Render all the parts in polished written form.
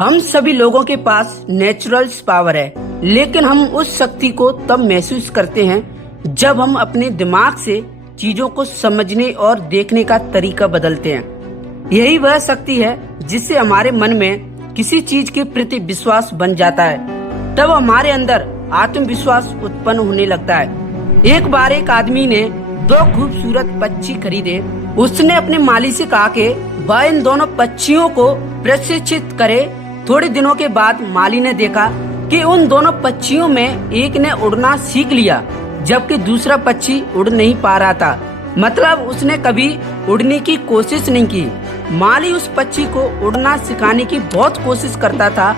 हम सभी लोगों के पास नेचुरल पावर है, लेकिन हम उस शक्ति को तब महसूस करते हैं जब हम अपने दिमाग से चीजों को समझने और देखने का तरीका बदलते हैं। यही वह शक्ति है जिससे हमारे मन में किसी चीज के प्रति विश्वास बन जाता है। तब हमारे अंदर आत्मविश्वास उत्पन्न होने लगता है। एक बार एक आदमी ने 2 खूबसूरत पक्षी खरीदे। उसने अपने माली से कहा कि वह इन दोनों पक्षियों को प्रशिक्षित करे। थोड़े दिनों के बाद माली ने देखा कि उन दोनों पक्षियों में एक ने उड़ना सीख लिया, जबकि दूसरा पक्षी उड़ नहीं पा रहा था। मतलब उसने कभी उड़ने की कोशिश नहीं की। माली उस पक्षी को उड़ना सिखाने की बहुत कोशिश करता था,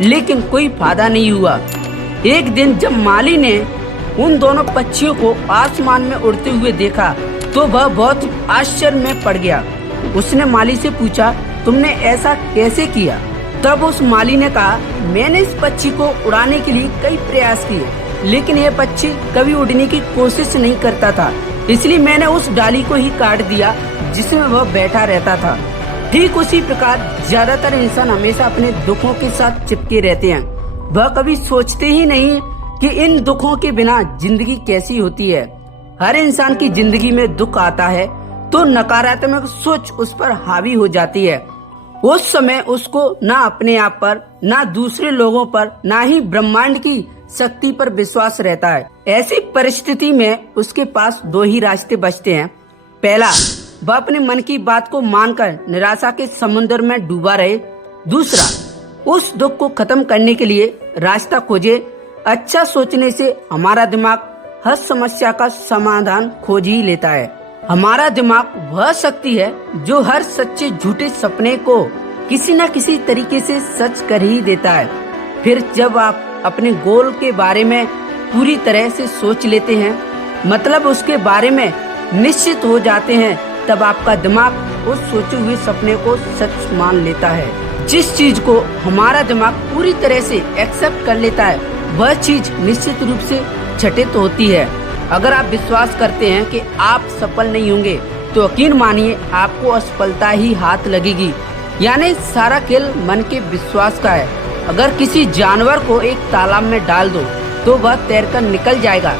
लेकिन कोई फायदा नहीं हुआ। एक दिन जब माली ने उन दोनों पक्षियों को आसमान में उड़ते हुए देखा तो वह बहुत आश्चर्य में पड़ गया। उसने माली से पूछा, तुमने ऐसा कैसे किया? तब उस माली ने कहा, मैंने इस पक्षी को उड़ाने के लिए कई प्रयास किए, लेकिन यह पक्षी कभी उड़ने की कोशिश नहीं करता था। इसलिए मैंने उस डाली को ही काट दिया जिसमें वह बैठा रहता था। ठीक उसी प्रकार ज्यादातर इंसान हमेशा अपने दुखों के साथ चिपके रहते हैं। वह कभी सोचते ही नहीं कि इन दुखों के बिना जिंदगी कैसी होती है। हर इंसान की जिंदगी में दुख आता है तो नकारात्मक सोच उस पर हावी हो जाती है। उस समय उसको ना अपने आप पर, ना दूसरे लोगों पर, ना ही ब्रह्मांड की शक्ति पर विश्वास रहता है। ऐसी परिस्थिति में उसके पास 2 ही रास्ते बचते हैं। पहला, वह अपने मन की बात को मानकर निराशा के समुद्र में डूबा रहे। दूसरा, उस दुख को खत्म करने के लिए रास्ता खोजे। अच्छा सोचने से हमारा दिमाग हर समस्या का समाधान खोज ही लेता है। हमारा दिमाग वह शक्ति है जो हर सच्चे झूठे सपने को किसी न किसी तरीके से सच कर ही देता है। फिर जब आप अपने गोल के बारे में पूरी तरह से सोच लेते हैं, मतलब उसके बारे में निश्चित हो जाते हैं, तब आपका दिमाग उस सोचे हुए सपने को सच मान लेता है। जिस चीज को हमारा दिमाग पूरी तरह से एक्सेप्ट कर लेता है, वह चीज निश्चित रूप से घटित होती है। अगर आप विश्वास करते हैं कि आप सफल नहीं होंगे, तो यकीन मानिए आपको असफलता ही हाथ लगेगी। यानी सारा खेल मन के विश्वास का है। अगर किसी जानवर को एक तालाब में डाल दो तो वह तैरकर निकल जाएगा,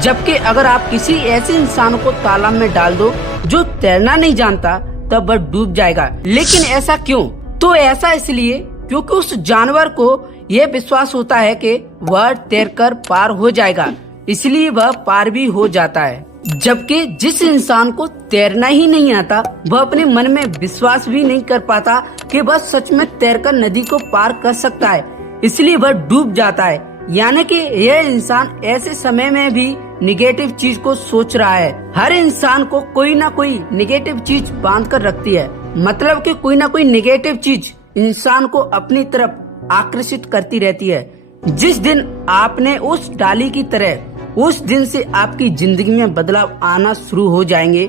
जबकि अगर आप किसी ऐसे इंसान को तालाब में डाल दो जो तैरना नहीं जानता, तब वह डूब जाएगा। लेकिन ऐसा क्यों? तो ऐसा इसलिए क्योंकि उस जानवर को यह विश्वास होता है कि वह तैरकर पार हो जाएगा, इसलिए वह पार भी हो जाता है। जबकि जिस इंसान को तैरना ही नहीं आता, वह अपने मन में विश्वास भी नहीं कर पाता कि वह सच में तैरकर नदी को पार कर सकता है, इसलिए वह डूब जाता है। यानी कि यह इंसान ऐसे समय में भी निगेटिव चीज को सोच रहा है। हर इंसान को कोई ना कोई निगेटिव चीज बांध कर रखती है। मतलब कि कोई ना कोई निगेटिव चीज इंसान को अपनी तरफ आकर्षित करती रहती है। जिस दिन आपने उस डाली की तरह, उस दिन से आपकी जिंदगी में बदलाव आना शुरू हो जाएंगे।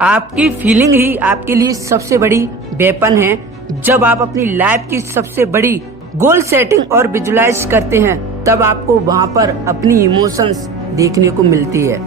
आपकी फीलिंग ही आपके लिए सबसे बड़ी वेपन है। जब आप अपनी लाइफ की सबसे बड़ी गोल सेटिंग और विजुलाइज करते हैं, तब आपको वहाँ पर अपनी इमोशंस देखने को मिलती है।